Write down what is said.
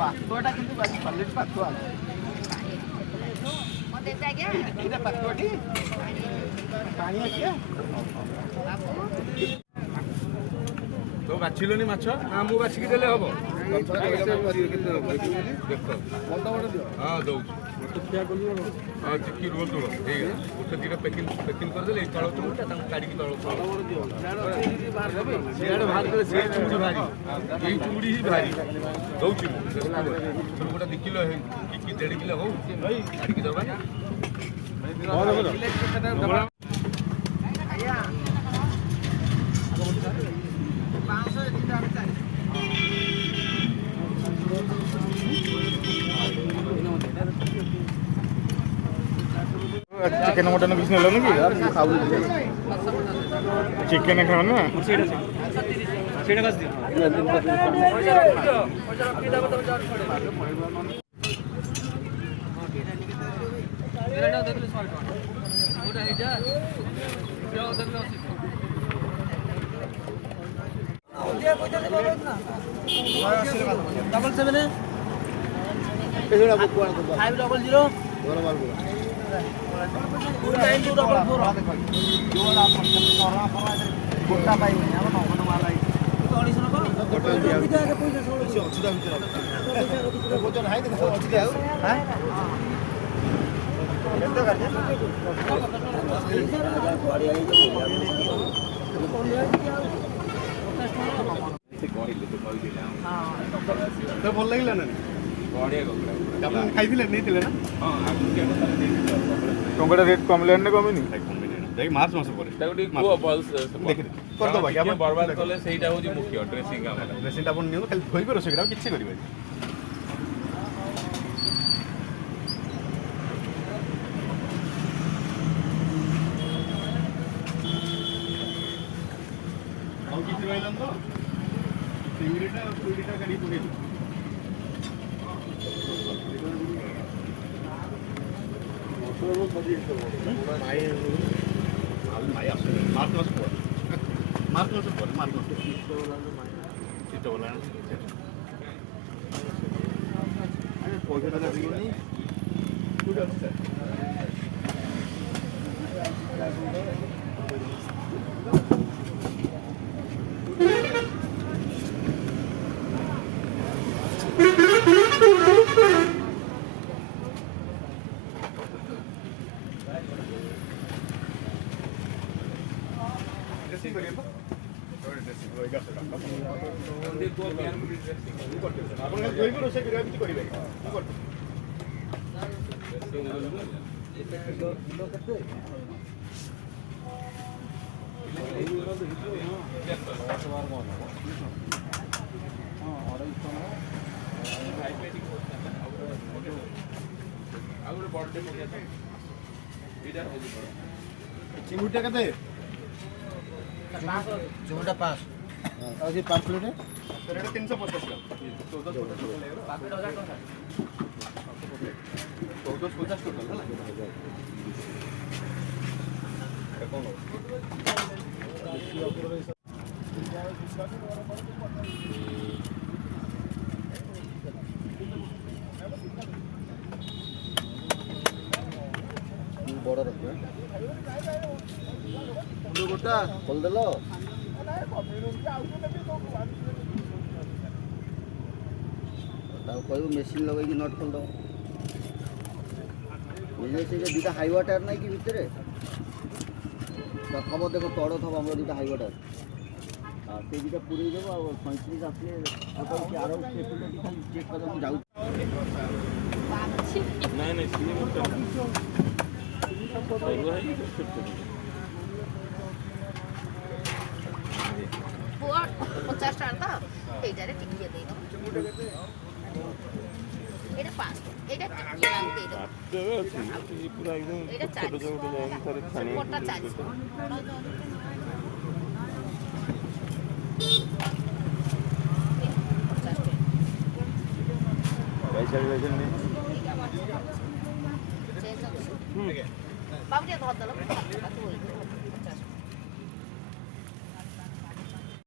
पातुआटा किंतु क्वालिटी पातुआ पातुआटी पानी आखिया तो बाछिलोनी माछ ना मु बाछिकी देले हबो देख हां दउ हाँ चिक्की रोल तोड़ ठीक है गोटे दुटा पैकिंग करदे तल चुमुटा काढ़ी तल सीआड़े बाहर कले से चुमुड़ी भारी यही चुमुड़ी ही भारी दौची गोटे 2 किलो कि 1.5 किलो हो काढ़ी की दबा चिकन मटन किसी नेल कि चिकन खाओ ना तो भल लगे ना खाई टंका रेट कमले ना कमिनी मार्च मस बर्बाद कले सेटा होची मुख्य ड्रेसिंग काम ड्रेसिंग टा नियो खाली धोइबे रोसे करा किछि करिबे और किछि रहिलन तो सिंगरीटा पुडीटा गाड़ी पुगे चिमुटा कते चिमुटा 5 और ये 5 प्लेट है प्लेट 350 ग्राम 1450 लेरो 1000 टका 1450 टोटल है कौन बड़ा रखो गोटा खोल देलो कोई मेसिन लगे कि नट खोल दो से दुटा हाई वाटर ना कि भितर खबर देखो तड़ थब आम दुटा हाई वाटर हाँ से दुटा पूरे देव आ 35 आसले आर चेक कर जाऊ $50 तो ये टिकिए देगा ये 5 এটা কি লাগবে এটা? পুরো একদম এটা ছোট ছোট জায়গা ধরে ছানিয়ে কোনটা চাইছে? বাবু ধর দিলাম